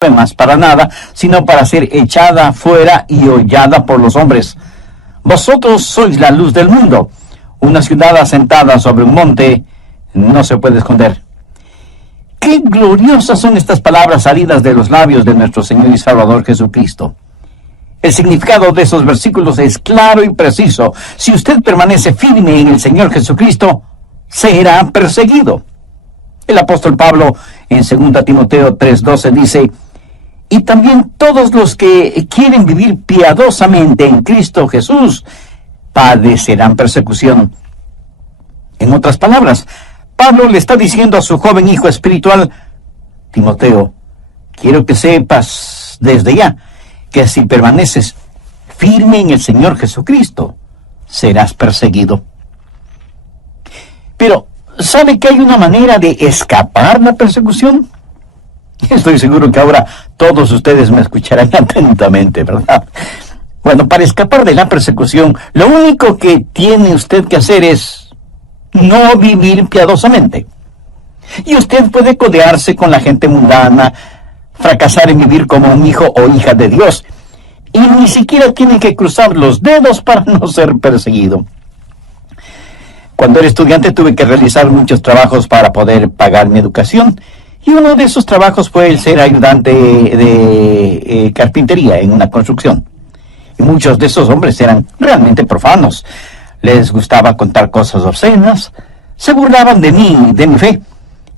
problemas para nada, sino para ser echada fuera y hollada por los hombres. Vosotros sois la luz del mundo. Una ciudad asentada sobre un monte no se puede esconder. Qué gloriosas son estas palabras salidas de los labios de nuestro Señor y Salvador Jesucristo. El significado de esos versículos es claro y preciso. Si usted permanece firme en el Señor Jesucristo, será perseguido. El apóstol Pablo en 2 Timoteo 3:12 dice: y también todos los que quieren vivir piadosamente en Cristo Jesús padecerán persecución. En otras palabras, Pablo le está diciendo a su joven hijo espiritual: Timoteo, quiero que sepas desde ya que si permaneces firme en el Señor Jesucristo, serás perseguido. Pero, ¿sabe que hay una manera de escapar la persecución? Estoy seguro que ahora todos ustedes me escucharán atentamente, ¿verdad? Bueno, para escapar de la persecución, lo único que tiene usted que hacer es no vivir piadosamente. Y usted puede codearse con la gente mundana, fracasar en vivir como un hijo o hija de Dios, y ni siquiera tiene que cruzar los dedos para no ser perseguido. Cuando era estudiante tuve que realizar muchos trabajos para poder pagar mi educación, y uno de esos trabajos fue el ser ayudante de carpintería en una construcción. Y muchos de esos hombres eran realmente profanos. Les gustaba contar cosas obscenas, se burlaban de mí, de mi fe,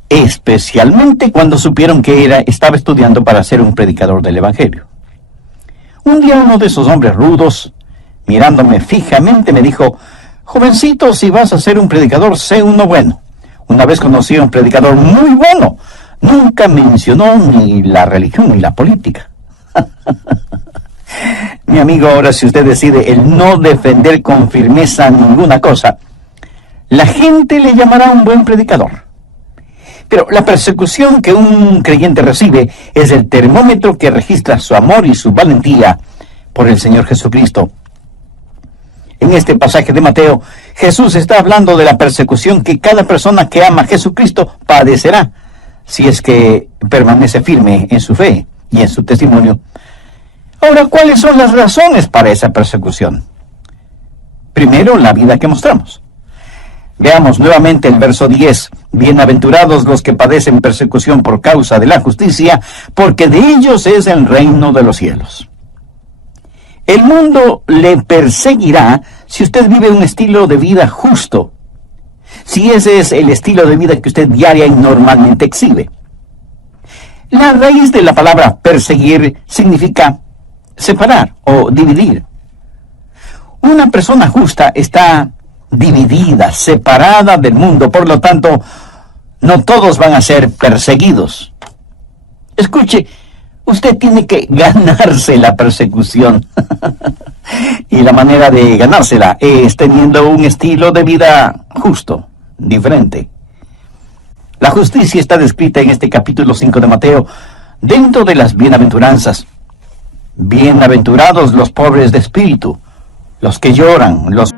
especialmente cuando supieron que estaba estudiando para ser un predicador del Evangelio. Un día uno de esos hombres rudos, mirándome fijamente, me dijo: jovencito, si vas a ser un predicador, sé uno bueno. Una vez conocí a un predicador muy bueno. Nunca mencionó ni la religión ni la política. Mi amigo, ahora si usted decide el no defender con firmeza ninguna cosa, la gente le llamará un buen predicador. Pero la persecución que un creyente recibe es el termómetro que registra su amor y su valentía por el Señor Jesucristo. En este pasaje de Mateo, Jesús está hablando de la persecución que cada persona que ama a Jesucristo padecerá, si es que permanece firme en su fe y en su testimonio. Ahora, ¿cuáles son las razones para esa persecución? Primero, la vida que mostramos. Veamos nuevamente el verso 10. Bienaventurados los que padecen persecución por causa de la justicia, porque de ellos es el reino de los cielos. El mundo le perseguirá si usted vive un estilo de vida justo, si ese es el estilo de vida que usted diaria y normalmente exhibe. La raíz de la palabra perseguir significa separar o dividir. Una persona justa está dividida, separada del mundo, por lo tanto, no todos van a ser perseguidos. Escuche, usted tiene que ganarse la persecución. Y la manera de ganársela es teniendo un estilo de vida justo, diferente. La justicia está descrita en este capítulo 5 de Mateo dentro de las bienaventuranzas. Bienaventurados los pobres de espíritu, los que lloran, los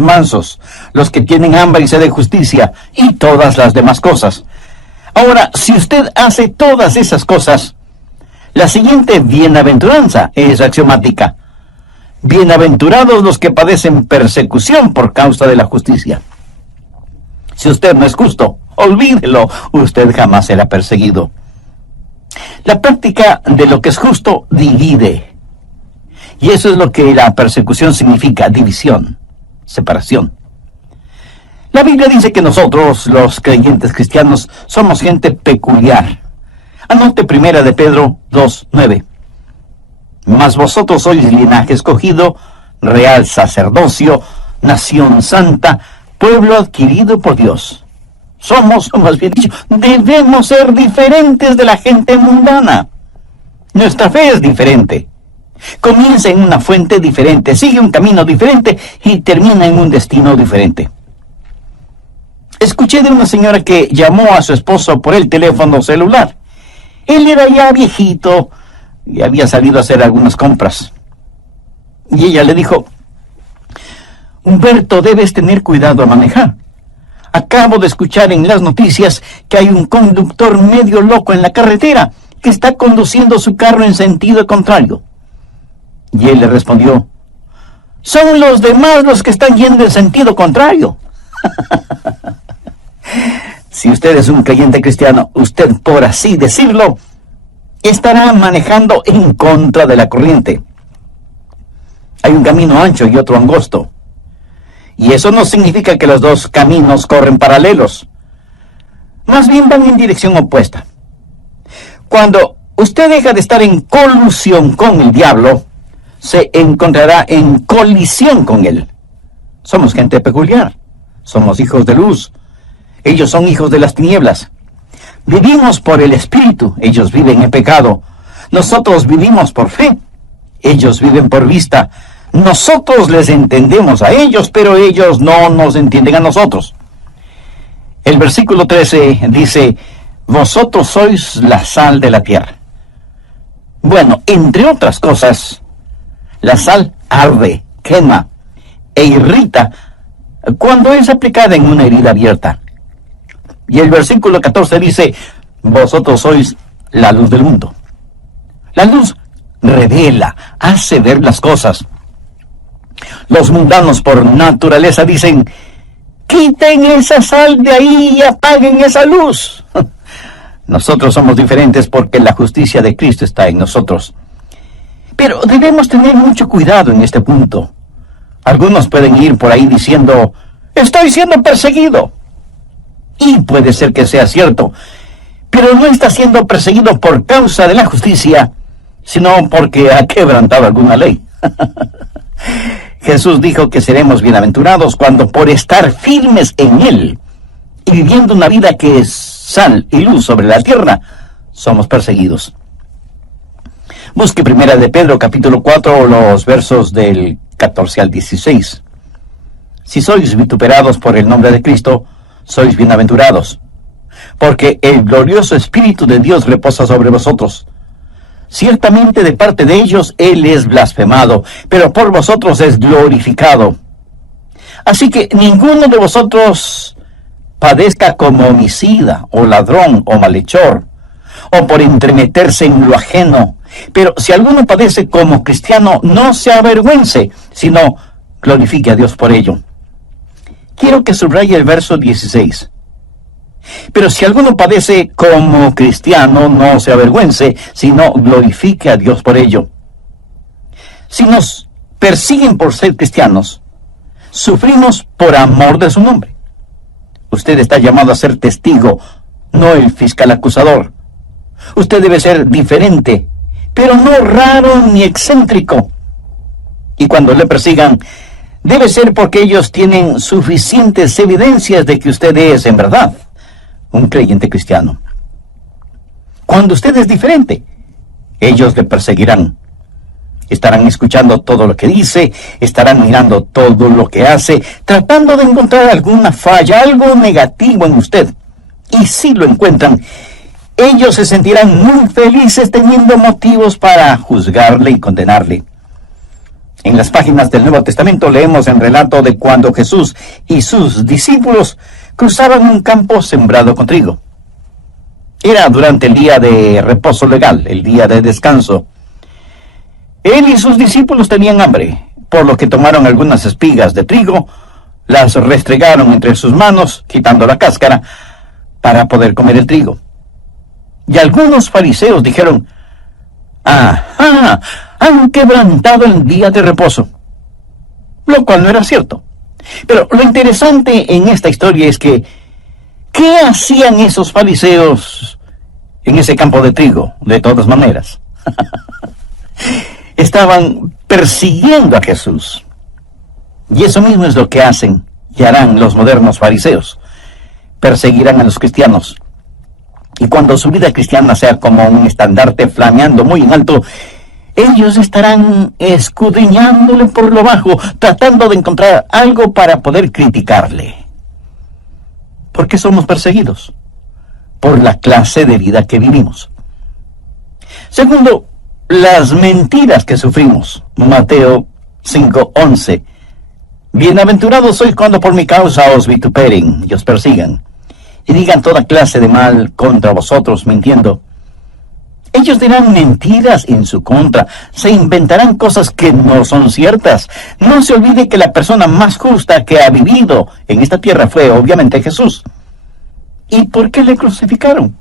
mansos, los que tienen hambre y sed de justicia, y todas las demás cosas. Ahora, si usted hace todas esas cosas, la siguiente bienaventuranza es axiomática. Bienaventurados los que padecen persecución por causa de la justicia. Si usted no es justo, olvídelo, usted jamás será perseguido. La práctica de lo que es justo divide. Y eso es lo que la persecución significa: división, separación. La Biblia dice que nosotros, los creyentes cristianos, somos gente peculiar. Anote 1 de Pedro 2:9. Mas vosotros sois linaje escogido, real sacerdocio, nación santa, pueblo adquirido por Dios. Somos, o más bien dicho, debemos ser diferentes de la gente mundana. Nuestra fe es diferente. Comienza en una fuente diferente, sigue un camino diferente y termina en un destino diferente. Escuché de una señora que llamó a su esposo por el teléfono celular. Él era ya viejito y había salido a hacer algunas compras. Y ella le dijo: Humberto, debes tener cuidado al manejar. Acabo de escuchar en las noticias que hay un conductor medio loco en la carretera que está conduciendo su carro en sentido contrario. Y él le respondió: son los demás los que están yendo en sentido contrario. Si usted es un creyente cristiano, usted, por así decirlo, estará manejando en contra de la corriente. Hay un camino ancho y otro angosto. Y eso no significa que los dos caminos corren paralelos. Más bien van en dirección opuesta. Cuando usted deja de estar en colusión con el diablo, se encontrará en colisión con él. Somos gente peculiar. Somos hijos de luz. Ellos son hijos de las tinieblas. Vivimos por el Espíritu. Ellos viven en pecado. Nosotros vivimos por fe. Ellos viven por vista. Nosotros les entendemos a ellos, pero ellos no nos entienden a nosotros. El versículo 13 dice: vosotros sois la sal de la tierra. Bueno, entre otras cosas, la sal arde, quema e irrita cuando es aplicada en una herida abierta. Y el versículo 14 dice: vosotros sois la luz del mundo. La luz revela, hace ver las cosas. Los mundanos por naturaleza dicen: quiten esa sal de ahí y apaguen esa luz. Nosotros somos diferentes porque la justicia de Cristo está en nosotros. Pero debemos tener mucho cuidado en este punto. Algunos pueden ir por ahí diciendo: estoy siendo perseguido. Y puede ser que sea cierto, pero no está siendo perseguido por causa de la justicia, sino porque ha quebrantado alguna ley. Jesús dijo que seremos bienaventurados cuando, por estar firmes en Él y viviendo una vida que es sal y luz sobre la tierra, somos perseguidos. Busque 1 de Pedro capítulo 4, los versos del 14 al 16. Si sois vituperados por el nombre de Cristo, sois bienaventurados, porque el glorioso Espíritu de Dios reposa sobre vosotros. Ciertamente de parte de ellos Él es blasfemado, pero por vosotros es glorificado. Así que ninguno de vosotros padezca como homicida, o ladrón, o malhechor, o por entremeterse en lo ajeno. Pero si alguno padece como cristiano, no se avergüence, sino glorifique a Dios por ello. Quiero que subraye el verso 16. Pero si alguno padece como cristiano, no se avergüence, sino glorifique a Dios por ello. Si nos persiguen por ser cristianos, sufrimos por amor de su nombre. Usted está llamado a ser testigo, no el fiscal acusador. Usted debe ser diferente, pero no raro ni excéntrico. Y cuando le persigan, debe ser porque ellos tienen suficientes evidencias de que usted es, en verdad, un creyente cristiano. Cuando usted es diferente, ellos le perseguirán. Estarán escuchando todo lo que dice, estarán mirando todo lo que hace, tratando de encontrar alguna falla, algo negativo en usted. Y si lo encuentran, ellos se sentirán muy felices teniendo motivos para juzgarle y condenarle. En las páginas del Nuevo Testamento leemos el relato de cuando Jesús y sus discípulos cruzaban un campo sembrado con trigo. Era durante el día de reposo legal, el día de descanso. Él y sus discípulos tenían hambre, por lo que tomaron algunas espigas de trigo, las restregaron entre sus manos, quitando la cáscara, para poder comer el trigo. Y algunos fariseos dijeron: «Ajá, han quebrantado el día de reposo», lo cual no era cierto. Pero lo interesante en esta historia es que, ¿qué hacían esos fariseos en ese campo de trigo? De todas maneras, estaban persiguiendo a Jesús. Y eso mismo es lo que hacen y harán los modernos fariseos. Perseguirán a los cristianos. Y cuando su vida cristiana sea como un estandarte flameando muy en alto, ellos estarán escudriñándole por lo bajo, tratando de encontrar algo para poder criticarle. ¿Por qué somos perseguidos? Por la clase de vida que vivimos. Segundo, las mentiras que sufrimos. Mateo 5:11. «Bienaventurados sois cuando por mi causa os vituperen y os persigan, y digan toda clase de mal contra vosotros mintiendo». Ellos dirán mentiras en su contra, se inventarán cosas que no son ciertas. No se olvide que la persona más justa que ha vivido en esta tierra fue obviamente Jesús. ¿Y por qué le crucificaron?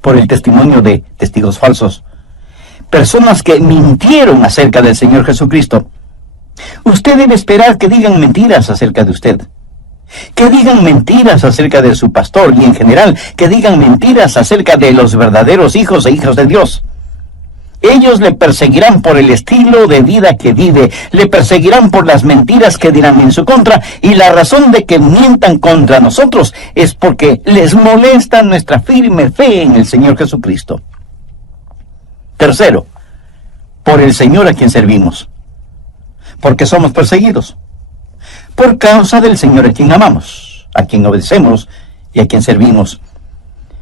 Por el testimonio de testigos falsos. Personas que mintieron acerca del Señor Jesucristo. Usted debe esperar que digan mentiras acerca de usted. Que digan mentiras acerca de su pastor y en general que digan mentiras acerca de los verdaderos hijos e hijas de Dios. Ellos le perseguirán por el estilo de vida que vive, le perseguirán por las mentiras que dirán en su contra, y la razón de que mientan contra nosotros es porque les molesta nuestra firme fe en el Señor Jesucristo. Tercero, por el Señor a quien servimos. Porque somos perseguidos por causa del Señor a quien amamos, a quien obedecemos y a quien servimos.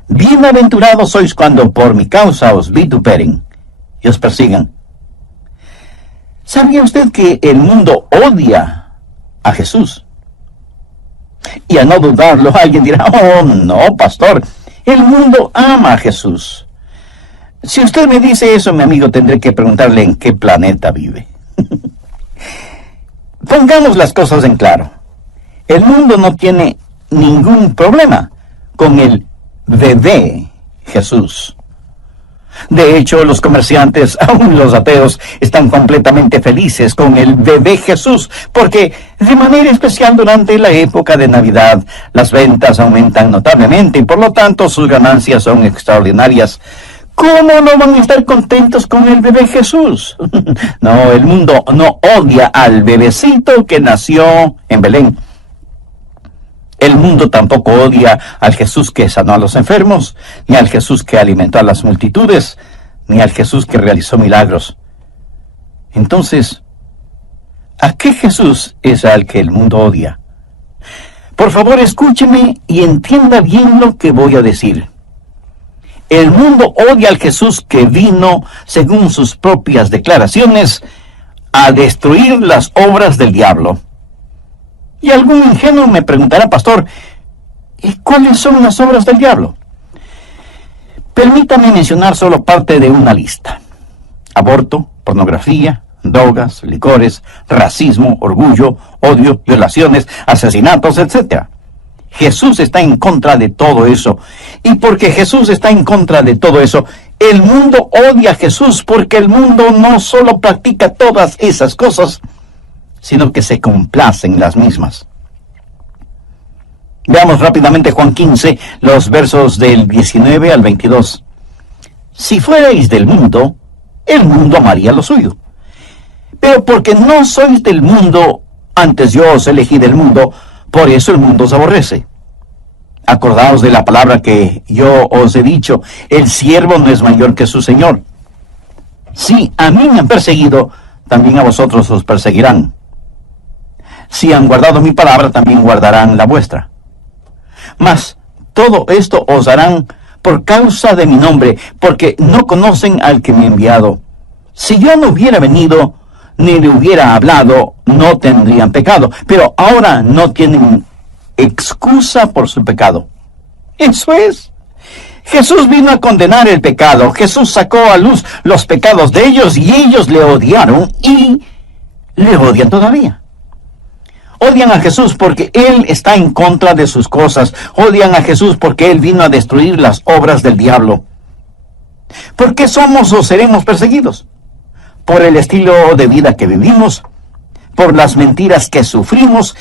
Bienaventurados sois cuando por mi causa os vituperen y os persigan. ¿Sabía usted que el mundo odia a Jesús? Y a no dudarlo, alguien dirá: «Oh, no, pastor, el mundo ama a Jesús». Si usted me dice eso, mi amigo, tendré que preguntarle en qué planeta vive. Pongamos las cosas en claro. El mundo no tiene ningún problema con el bebé Jesús. De hecho, los comerciantes, aún los ateos, están completamente felices con el bebé Jesús, porque de manera especial durante la época de Navidad, las ventas aumentan notablemente y por lo tanto sus ganancias son extraordinarias. ¿Cómo no van a estar contentos con el bebé Jesús? No, el mundo no odia al bebecito que nació en Belén. El mundo tampoco odia al Jesús que sanó a los enfermos, ni al Jesús que alimentó a las multitudes, ni al Jesús que realizó milagros. Entonces, ¿a qué Jesús es al que el mundo odia? Por favor, escúcheme y entienda bien lo que voy a decir. El mundo odia al Jesús que vino, según sus propias declaraciones, a destruir las obras del diablo. Y algún ingenuo me preguntará: «Pastor, ¿y cuáles son las obras del diablo?». Permítame mencionar solo parte de una lista: aborto, pornografía, drogas, licores, racismo, orgullo, odio, violaciones, asesinatos, etc. Jesús está en contra de todo eso. Y porque Jesús está en contra de todo eso, el mundo odia a Jesús, porque el mundo no solo practica todas esas cosas, sino que se complace en las mismas. Veamos rápidamente Juan 15, los versos del 19 al 22. «Si fuerais del mundo, el mundo amaría lo suyo. Pero porque no sois del mundo, antes yo os elegí del mundo, por eso el mundo os aborrece. Acordaos de la palabra que yo os he dicho: el siervo no es mayor que su señor. Si a mí me han perseguido, también a vosotros os perseguirán. Si han guardado mi palabra, también guardarán la vuestra. Mas todo esto os harán por causa de mi nombre, porque no conocen al que me ha enviado. Si yo no hubiera venido, ni le hubiera hablado, no tendrían pecado, pero ahora no tienen excusa por su pecado». Eso es. Jesús vino a condenar el pecado. Jesús sacó a luz los pecados de ellos y ellos le odiaron y le odian todavía. Odian a Jesús porque Él está en contra de sus cosas. Odian a Jesús porque Él vino a destruir las obras del diablo. ¿Por qué somos o seremos perseguidos? Por el estilo de vida que vivimos, por las mentiras que sufrimos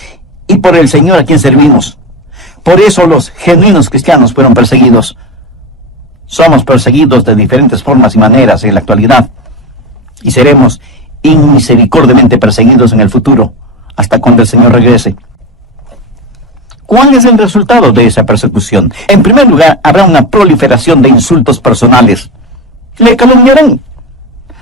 y por el Señor a quien servimos. Por eso los genuinos cristianos fueron perseguidos. Somos perseguidos de diferentes formas y maneras en la actualidad, y seremos inmisericordiamente perseguidos en el futuro, hasta cuando el Señor regrese. ¿Cuál es el resultado de esa persecución? En primer lugar, habrá una proliferación de insultos personales. Le calumniarán.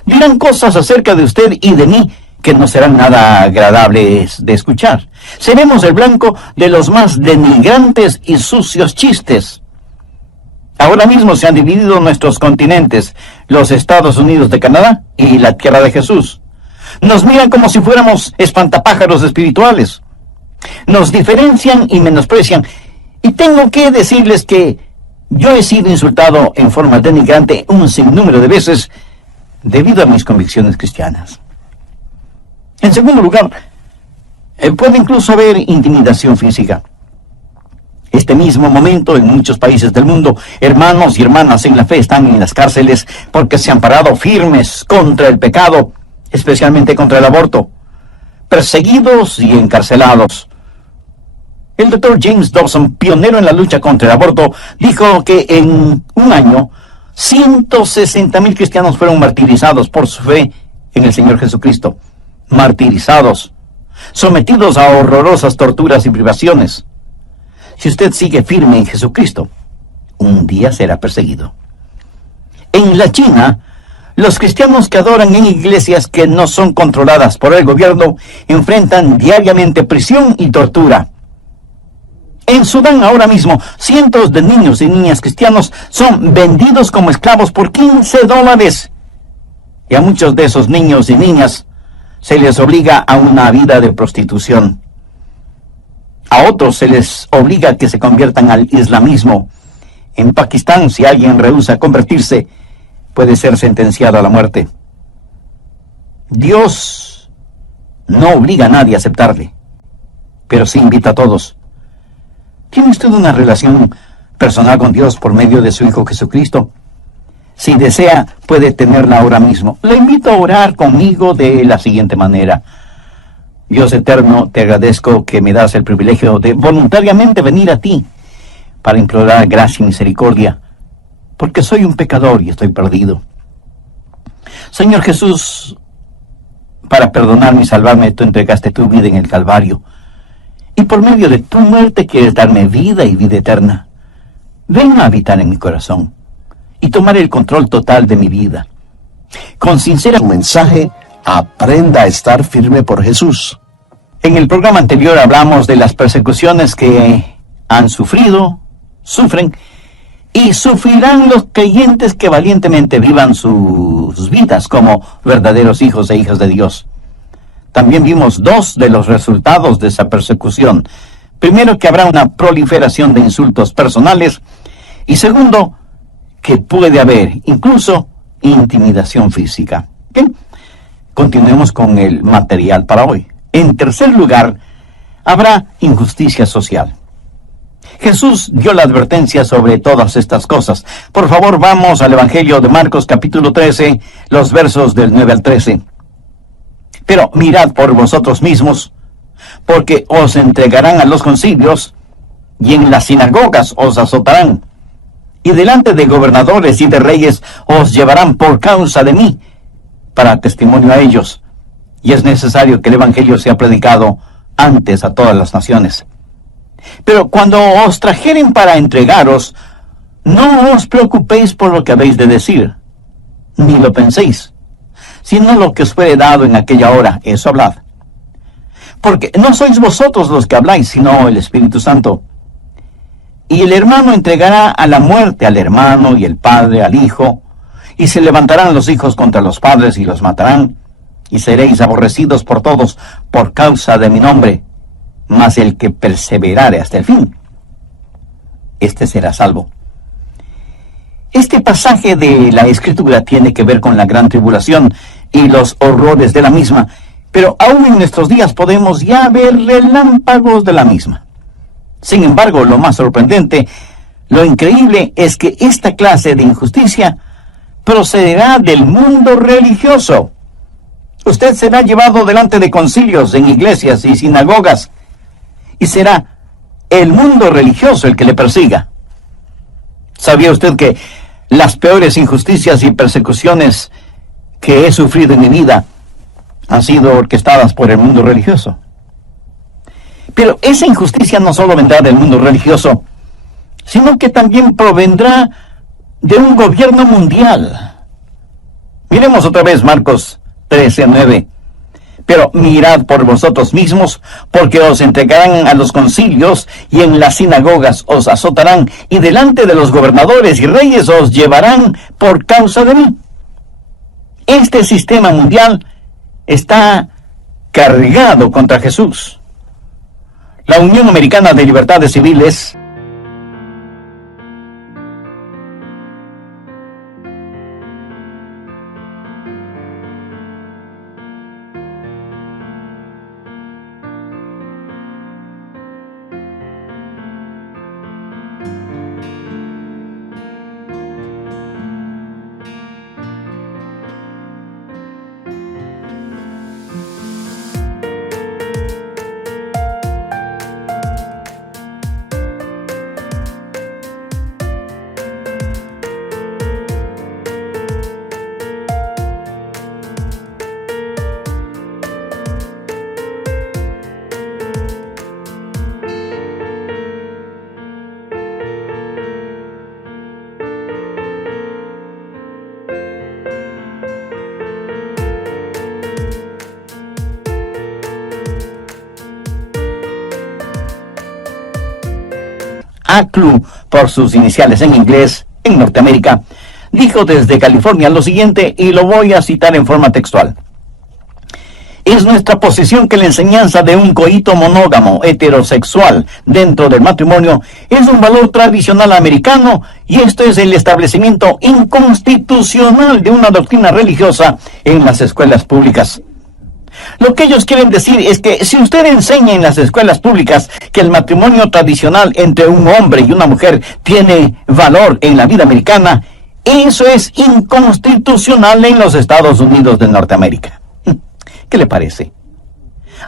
Dirán cosas acerca de usted y de mí que no serán nada agradables de escuchar. Seremos el blanco de los más denigrantes y sucios chistes. Ahora mismo se han dividido nuestros continentes, los Estados Unidos de Canadá y la Tierra de Jesús. Nos miran como si fuéramos espantapájaros espirituales. Nos diferencian y menosprecian. Y tengo que decirles que yo he sido insultado en forma denigrante un sinnúmero de veces debido a mis convicciones cristianas. En segundo lugar, puede incluso haber intimidación física. Este mismo momento, en muchos países del mundo, hermanos y hermanas en la fe están en las cárceles porque se han parado firmes contra el pecado, especialmente contra el aborto, perseguidos y encarcelados. El Dr. James Dobson, pionero en la lucha contra el aborto, dijo que en un año 160,000 cristianos fueron martirizados por su fe en el Señor Jesucristo. Martirizados, sometidos a horrorosas torturas y privaciones. Si usted sigue firme en Jesucristo, un día será perseguido. En la China, los cristianos que adoran en iglesias que no son controladas por el gobierno enfrentan diariamente prisión y tortura. En Sudán ahora mismo, cientos de niños y niñas cristianos son vendidos como esclavos por $15. Y a muchos de esos niños y niñas se les obliga a una vida de prostitución. A otros se les obliga a que se conviertan al islamismo. En Pakistán, si alguien rehúsa convertirse, puede ser sentenciado a la muerte. Dios no obliga a nadie a aceptarle, pero sí invita a todos. ¿Tiene usted una relación personal con Dios por medio de su Hijo Jesucristo? Si desea, puede tenerla ahora mismo. Le invito a orar conmigo de la siguiente manera. Dios eterno, te agradezco que me das el privilegio de voluntariamente venir a ti para implorar gracia y misericordia, porque soy un pecador y estoy perdido. Señor Jesús, para perdonarme y salvarme, tú entregaste tu vida en el Calvario. Y por medio de tu muerte quieres darme vida y vida eterna. Ven a habitar en mi corazón y tomar el control total de mi vida. Con sincera mensaje, aprenda a estar firme por Jesús. En el programa anterior hablamos de las persecuciones que han sufrido, sufren y sufrirán los creyentes que valientemente vivan sus vidas como verdaderos hijos e hijas de Dios. También vimos dos de los resultados de esa persecución. Primero, que habrá una proliferación de insultos personales. Y segundo, que puede haber incluso intimidación física. Bien, continuemos con el material para hoy. En tercer lugar, habrá injusticia social. Jesús dio la advertencia sobre todas estas cosas. Por favor, vamos al Evangelio de Marcos, capítulo 13, los versos del 9 al 13. Pero mirad por vosotros mismos, porque os entregarán a los concilios, y en las sinagogas os azotarán, y delante de gobernadores y de reyes os llevarán por causa de mí, para testimonio a ellos. Y es necesario que el Evangelio sea predicado antes a todas las naciones. Pero cuando os trajeren para entregaros, no os preocupéis por lo que habéis de decir, ni lo penséis, sino lo que os fuere dado en aquella hora, eso hablad. Porque no sois vosotros los que habláis, sino el Espíritu Santo. Y el hermano entregará a la muerte al hermano, y el padre al hijo, y se levantarán los hijos contra los padres y los matarán, y seréis aborrecidos por todos por causa de mi nombre, mas el que perseverare hasta el fin, este será salvo. Este pasaje de la Escritura tiene que ver con la gran tribulación y los horrores de la misma, pero aún en nuestros días podemos ya ver relámpagos de la misma. Sin embargo, lo más sorprendente, lo increíble es que esta clase de injusticia procederá del mundo religioso. Usted será llevado delante de concilios en iglesias y sinagogas, y será el mundo religioso el que le persiga. ¿Sabía usted que las peores injusticias y persecuciones que he sufrido en mi vida han sido orquestadas por el mundo religioso? Pero esa injusticia no solo vendrá del mundo religioso, sino que también provendrá de un gobierno mundial. Miremos otra vez Marcos 13:9. Pero mirad por vosotros mismos, porque os entregarán a los concilios, y en las sinagogas os azotarán, y delante de los gobernadores y reyes os llevarán por causa de mí. Este sistema mundial está cargado contra Jesús. La Unión Americana de Libertades Civiles ACLU, por sus iniciales en inglés, en Norteamérica, dijo desde California lo siguiente, y lo voy a citar en forma textual. Es nuestra posición que la enseñanza de un coito monógamo heterosexual dentro del matrimonio es un valor tradicional americano, y esto es el establecimiento inconstitucional de una doctrina religiosa en las escuelas públicas. Lo que ellos quieren decir es que si usted enseña en las escuelas públicas que el matrimonio tradicional entre un hombre y una mujer tiene valor en la vida americana, eso es inconstitucional en los Estados Unidos de Norteamérica. ¿Qué le parece?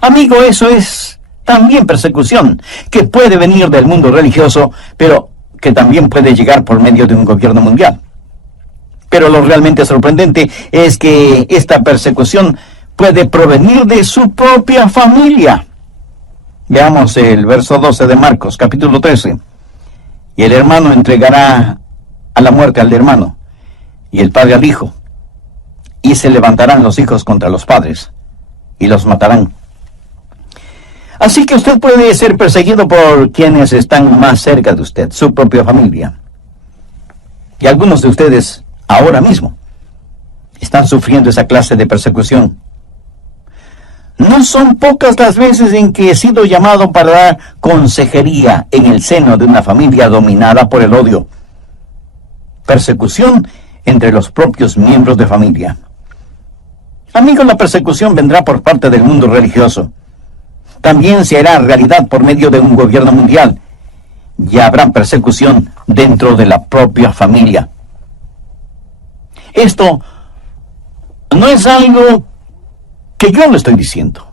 Amigo, eso es también persecución, que puede venir del mundo religioso, pero que también puede llegar por medio de un gobierno mundial. Pero lo realmente sorprendente es que esta persecución puede provenir de su propia familia. Veamos el verso 12 de Marcos, capítulo 13. Y el hermano entregará a la muerte al hermano, y el padre al hijo. Y se levantarán los hijos contra los padres, y los matarán. Así que usted puede ser perseguido por quienes están más cerca de usted, su propia familia. Y algunos de ustedes, ahora mismo, están sufriendo esa clase de persecución. No son pocas las veces en que he sido llamado para dar consejería en el seno de una familia dominada por el odio. Persecución entre los propios miembros de familia. Amigos, la persecución vendrá por parte del mundo religioso. También se hará realidad por medio de un gobierno mundial. Y habrá persecución dentro de la propia familia. Esto no es algo que yo le estoy diciendo.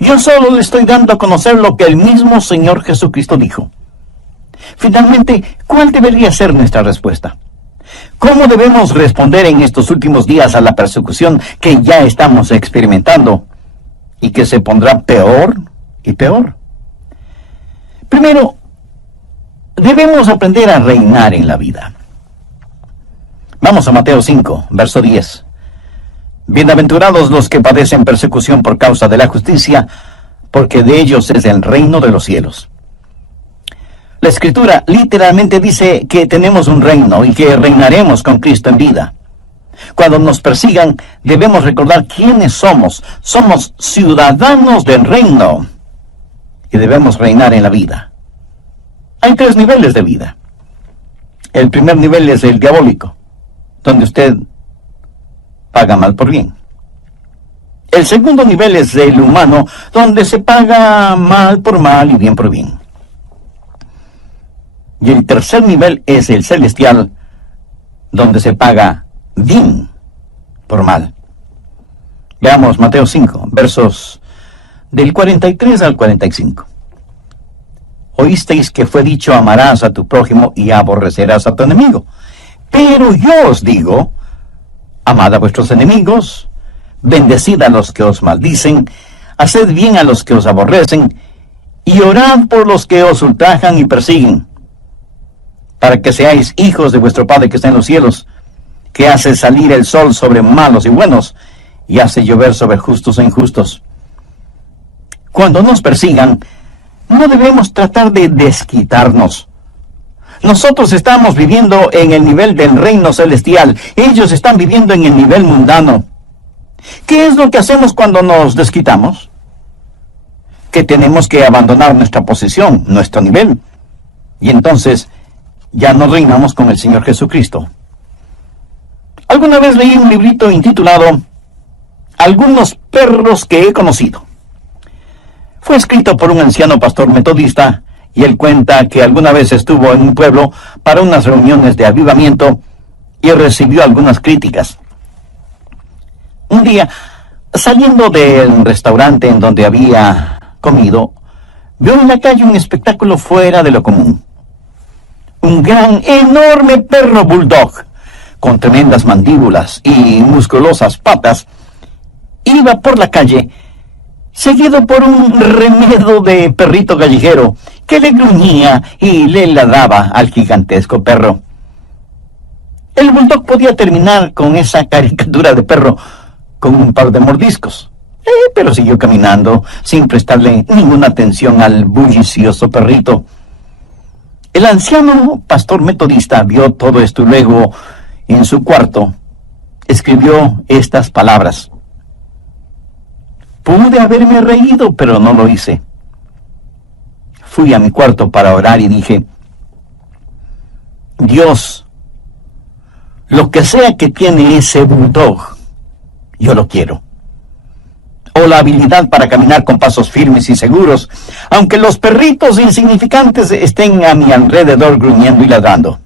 Yo solo le estoy dando a conocer lo que el mismo Señor Jesucristo dijo. Finalmente, ¿cuál debería ser nuestra respuesta? ¿Cómo debemos responder en estos últimos días a la persecución que ya estamos experimentando y que se pondrá peor y peor? Primero, debemos aprender a reinar en la vida. Vamos a Mateo 5, verso 10. Bienaventurados los que padecen persecución por causa de la justicia, porque de ellos es el reino de los cielos. La Escritura literalmente dice que tenemos un reino y que reinaremos con Cristo en vida. Cuando nos persigan, debemos recordar quiénes somos. Somos ciudadanos del reino y debemos reinar en la vida. Hay 3 niveles de vida. El primer nivel es el diabólico, donde usted paga mal por bien. El segundo nivel es el humano, donde se paga mal por mal y bien por bien. Y el tercer nivel es el celestial, donde se paga bien por mal. Veamos Mateo 5, versos del 43 al 45. Oísteis que fue dicho: amarás a tu prójimo y aborrecerás a tu enemigo. Pero yo os digo: amad a vuestros enemigos, bendecid a los que os maldicen, haced bien a los que os aborrecen, y orad por los que os ultrajan y persiguen, para que seáis hijos de vuestro Padre que está en los cielos, que hace salir el sol sobre malos y buenos, y hace llover sobre justos e injustos. Cuando nos persigan, no debemos tratar de desquitarnos. Nosotros estamos viviendo en el nivel del reino celestial. Ellos están viviendo en el nivel mundano. ¿Qué es lo que hacemos cuando nos desquitamos? Que tenemos que abandonar nuestra posición, nuestro nivel. Y entonces ya no reinamos con el Señor Jesucristo. Alguna vez leí un librito intitulado Algunos perros que he conocido. Fue escrito por un anciano pastor metodista, y él cuenta que alguna vez estuvo en un pueblo para unas reuniones de avivamiento y recibió algunas críticas. Un día, saliendo del restaurante en donde había comido, vio en la calle un espectáculo fuera de lo común. Un gran, enorme perro bulldog, con tremendas mandíbulas y musculosas patas, iba por la calle, seguido por un remedo de perrito callejero que le gruñía y le ladraba al gigantesco perro. El bulldog podía terminar con esa caricatura de perro con un par de mordiscos, pero siguió caminando sin prestarle ninguna atención al bullicioso perrito. El anciano pastor metodista vio todo esto y luego, en su cuarto, escribió estas palabras: pude haberme reído, pero no lo hice. Fui a mi cuarto para orar y dije: Dios, lo que sea que tiene ese bulldog, yo lo quiero. O la habilidad para caminar con pasos firmes y seguros, aunque los perritos insignificantes estén a mi alrededor gruñendo y ladrando.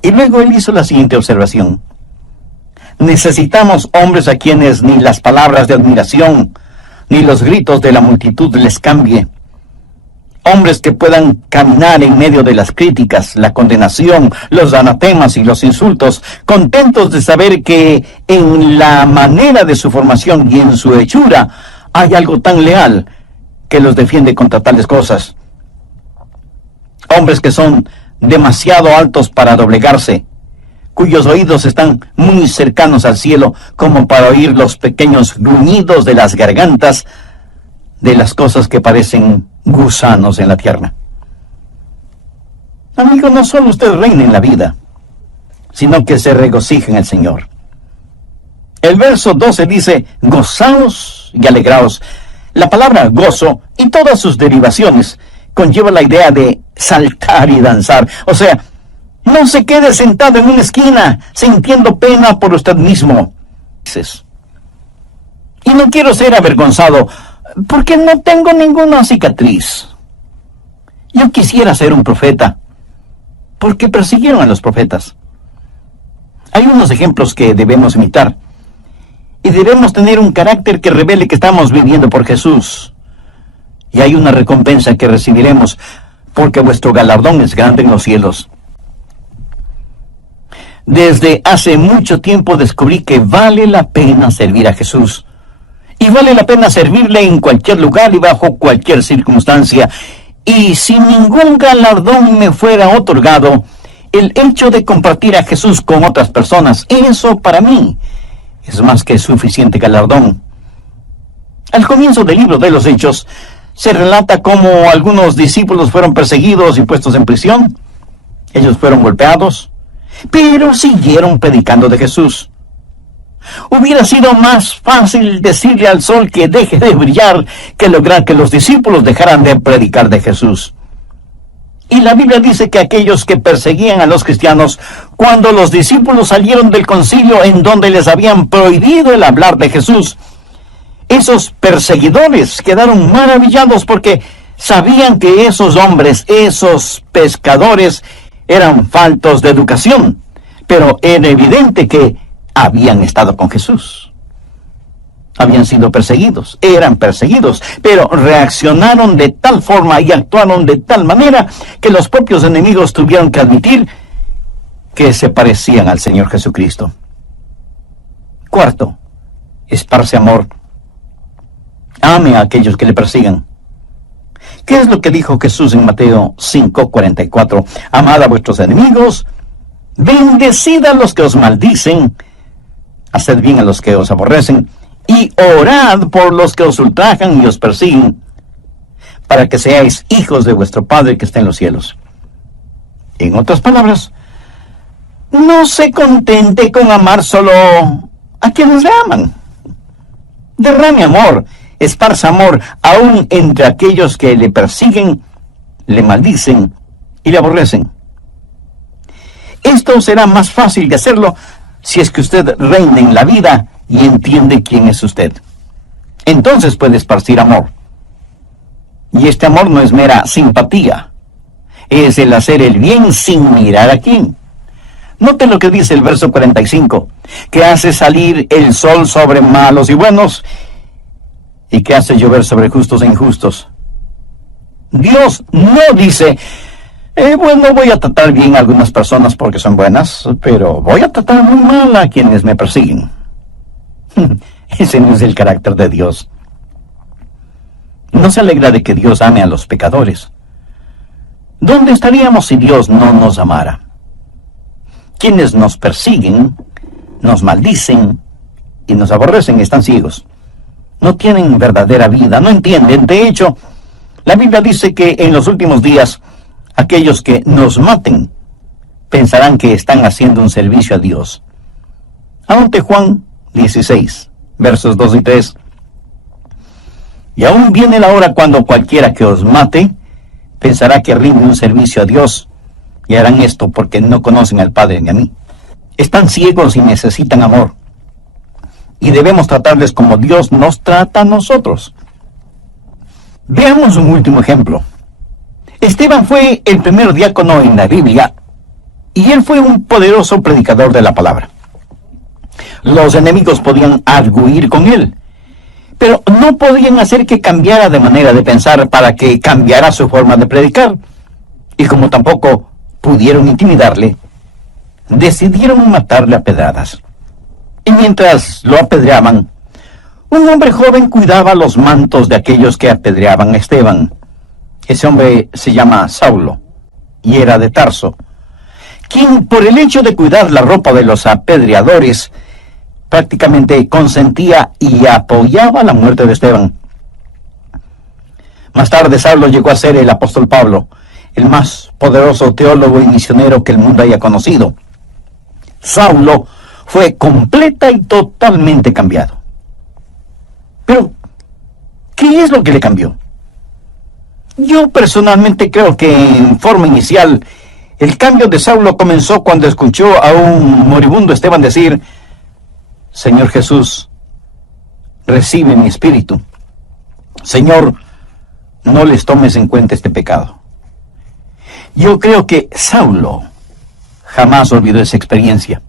Y luego él hizo la siguiente observación: necesitamos hombres a quienes ni las palabras de admiración, ni los gritos de la multitud les cambie. Hombres que puedan caminar en medio de las críticas, la condenación, los anatemas y los insultos, contentos de saber que en la manera de su formación y en su hechura hay algo tan leal que los defiende contra tales cosas. Hombres que son demasiado altos para doblegarse, cuyos oídos están muy cercanos al cielo como para oír los pequeños gruñidos de las gargantas de las cosas que parecen gusanos en la tierra. Amigo, no solo usted reina en la vida, sino que se regocija en el Señor. El verso 12 dice: gozaos y alegraos. La palabra gozo y todas sus derivaciones conlleva la idea de saltar y danzar. O sea, no se quede sentado en una esquina sintiendo pena por usted mismo. Y no quiero ser avergonzado porque no tengo ninguna cicatriz. Yo quisiera ser un profeta, porque persiguieron a los profetas. Hay unos ejemplos que debemos imitar, y debemos tener un carácter que revele que estamos viviendo por Jesús. Y hay una recompensa que recibiremos, porque vuestro galardón es grande en los cielos. Desde hace mucho tiempo descubrí que vale la pena servir a Jesús. Y vale la pena servirle en cualquier lugar y bajo cualquier circunstancia. Y si ningún galardón me fuera otorgado, el hecho de compartir a Jesús con otras personas, eso para mí es más que suficiente galardón. Al comienzo del libro de los Hechos, se relata cómo algunos discípulos fueron perseguidos y puestos en prisión. Ellos fueron golpeados, pero siguieron predicando de Jesús. Hubiera sido más fácil decirle al sol que deje de brillar que lograr que los discípulos dejaran de predicar de Jesús. Y la Biblia dice que aquellos que perseguían a los cristianos, cuando los discípulos salieron del concilio en donde les habían prohibido el hablar de Jesús, esos perseguidores quedaron maravillados porque sabían que esos hombres, esos pescadores, eran faltos de educación. pero era evidente que habían estado con Jesús. Habían sido perseguidos, eran perseguidos, pero reaccionaron de tal forma y actuaron de tal manera que los propios enemigos tuvieron que admitir que se parecían al Señor Jesucristo. Cuarto, esparce amor. Ame a aquellos que le persigan. ¿Qué es lo que dijo Jesús en Mateo 5:44? Amad a vuestros enemigos, bendecid a los que os maldicen, haced bien a los que os aborrecen, y orad por los que os ultrajan y os persiguen, para que seáis hijos de vuestro Padre que está en los cielos. En otras palabras, no se contente con amar solo a quienes le aman. Derrame amor, esparza amor, aún entre aquellos que le persiguen, le maldicen y le aborrecen. Esto será más fácil de hacerlo si es que usted reina en la vida y entiende quién es usted. Entonces puede esparcir amor. Y este amor no es mera simpatía, es el hacer el bien sin mirar a quién. Note lo que dice el verso 45, que hace salir el sol sobre malos y buenos, y que hace llover sobre justos e injustos. Dios no dice, bueno, voy a tratar bien a algunas personas porque son buenas, pero voy a tratar muy mal a quienes me persiguen. Ese no es el carácter de Dios. No se alegra de que Dios ame a los pecadores. ¿Dónde estaríamos si Dios no nos amara? Quienes nos persiguen, nos maldicen y nos aborrecen están ciegos. No tienen verdadera vida, no entienden. De hecho, la Biblia dice que en los últimos días, aquellos que nos maten pensarán que están haciendo un servicio a Dios. Anote Juan 16, versos 2 y 3. Y aún viene la hora cuando cualquiera que os mate pensará que rinde un servicio a Dios, y harán esto porque no conocen al Padre ni a mí. Están ciegos y necesitan amor, y debemos tratarles como Dios nos trata a nosotros. Veamos un último ejemplo. Esteban fue el primer diácono en la Biblia, y él fue un poderoso predicador de la palabra. Los enemigos podían arguir con él, pero no podían hacer que cambiara de manera de pensar para que cambiara su forma de predicar. Y como tampoco pudieron intimidarle, decidieron matarle a pedradas. Y mientras lo apedreaban, un hombre joven cuidaba los mantos de aquellos que apedreaban a Esteban. Ese hombre se llama Saulo, y era de Tarso, quien por el hecho de cuidar la ropa de los apedreadores, prácticamente consentía y apoyaba la muerte de Esteban. Más tarde Saulo llegó a ser el apóstol Pablo, el más poderoso teólogo y misionero que el mundo haya conocido. Saulo fue completa y totalmente cambiado. Pero, ¿qué es lo que le cambió? Yo personalmente creo que en forma inicial, el cambio de Saulo comenzó cuando escuchó a un moribundo Esteban decir: Señor Jesús, recibe mi espíritu. Señor, no les tomes en cuenta este pecado. Yo creo que Saulo jamás olvidó esa experiencia.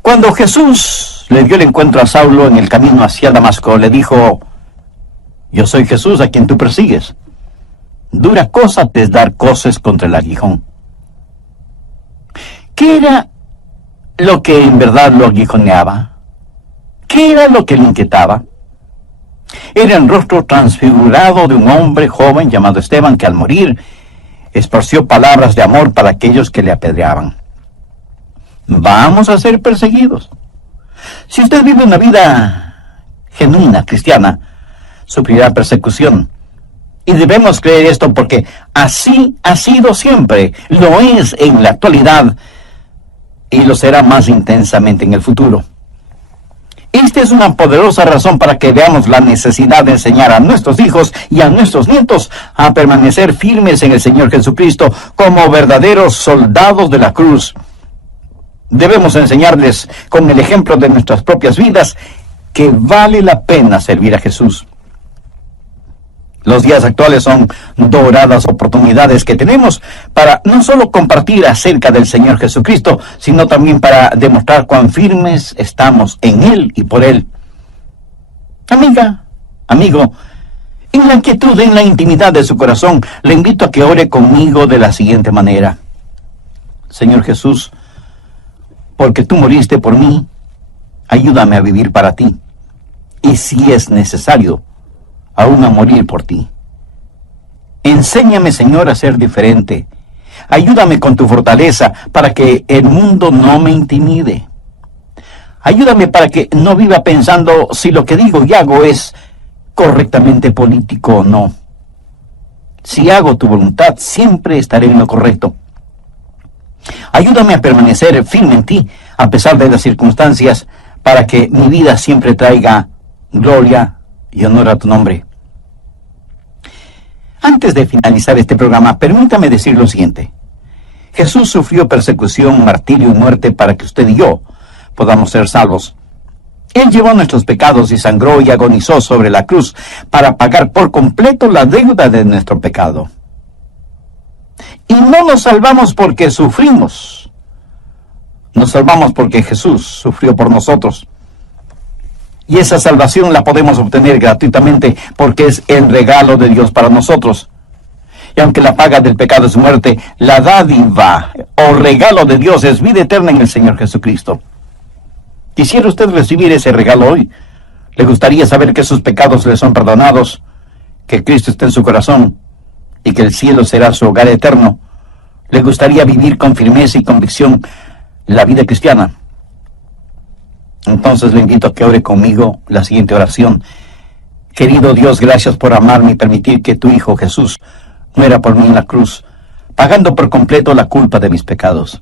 Cuando Jesús le dio el encuentro a Saulo en el camino hacia Damasco, le dijo: yo soy Jesús a quien tú persigues. Dura cosa te es dar coces contra el aguijón. ¿Qué era lo que en verdad lo aguijoneaba? ¿Qué era lo que le inquietaba? Era el rostro transfigurado de un hombre joven llamado Esteban, que al morir esparció palabras de amor para aquellos que le apedreaban. Vamos a ser perseguidos. Si usted vive una vida genuina, cristiana, sufrirá persecución. Y debemos creer esto porque así ha sido siempre, lo es en la actualidad, y lo será más intensamente en el futuro. Esta es una poderosa razón para que veamos la necesidad de enseñar a nuestros hijos y a nuestros nietos a permanecer firmes en el Señor Jesucristo como verdaderos soldados de la cruz. Debemos enseñarles con el ejemplo de nuestras propias vidas que vale la pena servir a Jesús. Los días actuales son doradas oportunidades que tenemos para no solo compartir acerca del Señor Jesucristo, sino también para demostrar cuán firmes estamos en Él y por Él. Amiga, amigo, en la quietud, en la intimidad de su corazón, le invito a que ore conmigo de la siguiente manera. Señor Jesús, porque tú moriste por mí, ayúdame a vivir para ti. Y si es necesario, aún a morir por ti. Enséñame, Señor, a ser diferente. Ayúdame con tu fortaleza para que el mundo no me intimide. Ayúdame para que no viva pensando si lo que digo y hago es correctamente político o no. Si hago tu voluntad, siempre estaré en lo correcto. Ayúdame a permanecer firme en ti, a pesar de las circunstancias, para que mi vida siempre traiga gloria y honor a tu nombre. Antes de finalizar este programa, permítame decir lo siguiente. Jesús sufrió persecución, martirio y muerte para que usted y yo podamos ser salvos. Él llevó nuestros pecados y sangró y agonizó sobre la cruz para pagar por completo la deuda de nuestro pecado. Y no nos salvamos porque sufrimos. Nos salvamos porque Jesús sufrió por nosotros. Y esa salvación la podemos obtener gratuitamente porque es el regalo de Dios para nosotros. Y aunque la paga del pecado es muerte, la dádiva o regalo de Dios es vida eterna en el Señor Jesucristo. ¿Quisiera usted recibir ese regalo hoy? ¿Le gustaría saber que sus pecados le son perdonados, que Cristo está en su corazón y que el cielo será su hogar eterno? ¿Le gustaría vivir con firmeza y convicción la vida cristiana? Entonces le invito a que ore conmigo la siguiente oración. Querido Dios, gracias por amarme y permitir que tu Hijo Jesús muera por mí en la cruz, pagando por completo la culpa de mis pecados.